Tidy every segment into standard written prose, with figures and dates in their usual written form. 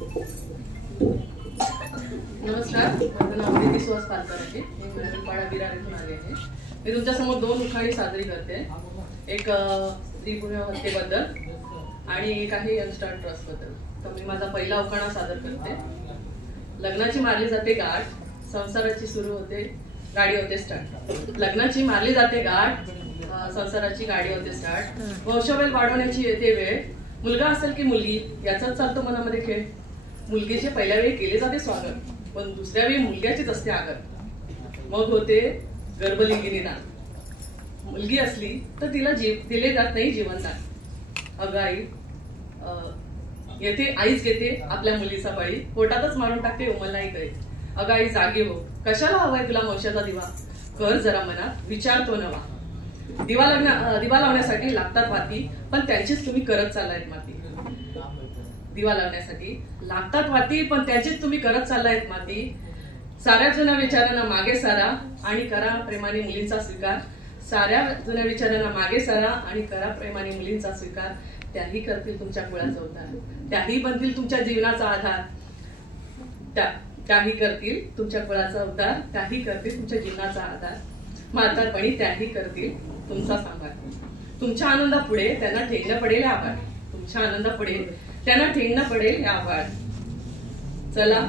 नमस्कार, माझं नाव प्रीती सुहास पालकर आहे. मी मलनपाडा विरार इथून आले आहे. मी तुमच्यासमोर दोन उखाणी सादरी करते. एक स्त्रीपुण्य हत्येबद्दल आणि एक आहे यंगस्टार ट्रस्टबद्दल. तर मी माझा पहिला उखाणा सादर करते. लग्नाची मारली जाते गाठ, संसाराची सुरू होते गाडी होते स्टार्ट. लग्नाची मारली जाते गाठ, संसाराची गाडी होते स्टार्ट. वंशवेल वाढवण्याची येते वेळ, मुलगा असेल की मुलगी याचाच चालतो मनामध्ये खेळ. मुलगीचे पहिल्या वेळी केले जाते स्वागत, पण दुसऱ्या वेळी मुलग्याचीच असते आगत. मग होते गर्भलिंगिनी दान. मुलगी असली तर तिला दिले जात नाही जीवनदान. अगं आई, येथे आईच घेते आपल्या मुलीचा बळी, पोटातच मारून टाकते उमलनाई गळी. अगं आई जागी हो, कशाला हवाय तुला वंशाचा दिवा, कर जरा मनात विचार तो नवा. दिवा लावण्यासाठी लागतात वाती, पण त्यांचीच तुम्ही करत चाललायत माती. दिवा लावण्यासाठी लागतात वाती, पण त्याचीच तुम्ही करत चाललायत माती. साऱ्या जुन्या विचारांना मागे सारा आणि करा प्रेमाने मुलींचा स्वीकार. साऱ्या जुन्या विचारांना मागे सारा आणि करा प्रेमाने मुलींचा स्वीकार. त्याही करतील तुमच्या कुळाचा उद्धार, त्याही बनतील तुमच्या जीवनाचा आधार. त्याही करतील तुमच्या कुळाचा उद्धार, त्याही करतील तुमच्या जीवनाचा आधार. म्हातारपणी त्याही करतील तुमचा सांभाळ. तुमच्या आनंदापुढे त्यांना ठेंगणं पडेल आभाळ. तुमच्या आनंदापुढे त्यांना ठेंगणं पडेल आभाळ. चला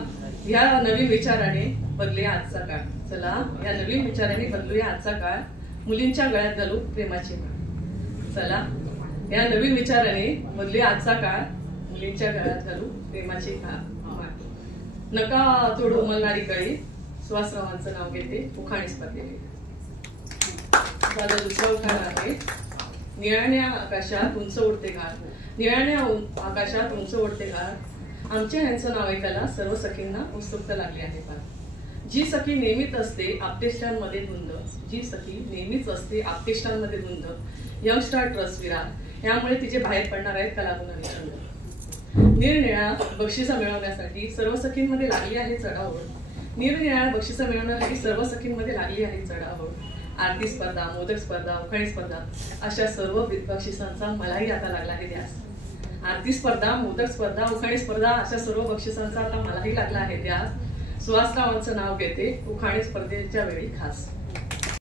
या नवीन विचाराने बदलूया आजचा काळ. चला या नवीन विचाराने बदलूया आजचा काळ. मुलींच्या गळ्यात घालू प्रेमाची माळ. चला या नवीन विचाराने बदलूया आजचा काळ. मुलींच्या गळ्यात घालू प्रेमाची माळ. नका तोडू उमलणारी कळी, सुहासरावांचं नाव घेते उखाणी स्पर्धेने. माझा दुसरा उखाणा आहे. निळ्याण्या आकाशात उंच उडते गार, निळ्याण्या आकाशात उंच उडते गार. आमच्या यांचं नाव ऐकायला सर्व सखींना उत्सुकता लागली आहे फार. जी सखी नेहमीच असते आपतेष्टांमध्ये धुंद, जी सखी नेहमीच असते आपतेष्टांमध्ये धुंद. यंगस्टार ट्रस्ट विरार, यामुळे तिचे बाहेर पडणार आहेत कलागुण आणि छंद. निरनिळ्या बक्षिसा मिळवण्यासाठी सर्व सखींमध्ये लागली आहे चढाओढ. निरनिळ्या बक्षिसा मिळवण्यासाठी सर्व सखींमध्ये लागली आहे चढाओढ. आरती स्पर्धा, मोदक स्पर्धा, उखाणी स्पर्धा अशा सर्व बक्षिसांचा मलाही आता लागला आहे ध्यास. आरती स्पर्धा, मोदक स्पर्धा, उखाणी स्पर्धा अशा सर्व बक्षिसांचा आता मलाही लागला आहे ध्यास. सुहासरावांचं नाव घेते उखाणी स्पर्धेच्या वेळी खास.